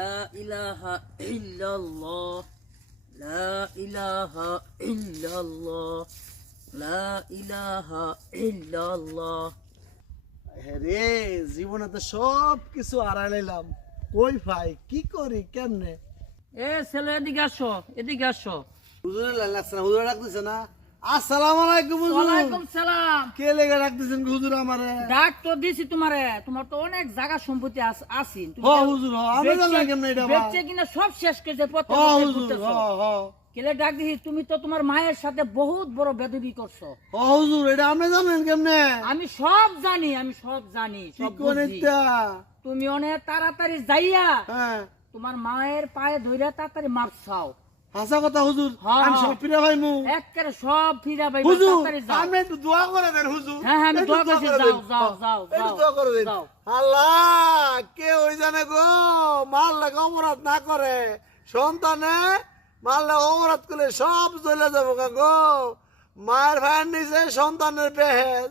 লা ইলাহা ইল্লাল্লাহ, লা ইলাহা ইল্লাল্লাহ, লা ইলাহা ইল্লাল্লাহ। রে জীবনে তো সব কিছু হারাইলাম, কই ভাই কি করি কেমনে? এ ছেলে এদিকে আসো, এদিকে আসো। হুজুরের লাইন লাগছে না, হুজুর ডাকতেছে না। আসসালামু আলাইকুম হুজুর। ওয়ালাইকুম সালাম। কে লেগে ডাকতেছেন হুজুর আমারে? ডাক তো দিছি তোমারে, তোমার তো অনেক জায়গা সম্পত্তি আছে। হ হুজুর হ, আমি জানলাম কেমনে এটা বা? বেচে কিনা সব শেষ করেছে হ পথে হুজুর হ হ। কেলে ডাক দিছি, তুমি তো তোমার মায়ের সাথে বহুত বড় বেদবি করছো। হ হুজুর, এটা আপনি জানেন কেমনে? আমি সব জানি, আমি সব জানি, কি সব করেন বুঝি। তা? তুমি অনেক তাড়াতাড়ি যাইয়া হ্যাঁ, তোমার মায়ের পায়ে ধইরা তাড়াতাড়ি মারছাও। হাসা কথা হুজুর, হ্যাঁ, আমি হ্যাঁ। সব ফিরে ভাইমু। একেবারে সব ফিরা ভাই হুজুর তাড়াতাড়ি যাও। আপনি একটু দোয়া করে দেন হুজুর। হ্যাঁ, হ্যাঁ, আমি একটু দোয়া করছি, করে যাও, দেন। যাও, যাও, একটু যাও, দোয়া করে দেন। যাও। আল্লাহ, কে ওই জানে গো, মাল লাগে অপরাধ না করে, সন্তানে মাল লাগে অপরাধ করলে সব চলে যাবো গো। মায়ের ভাইয়ের নিচে সন্তানের বেহেজ।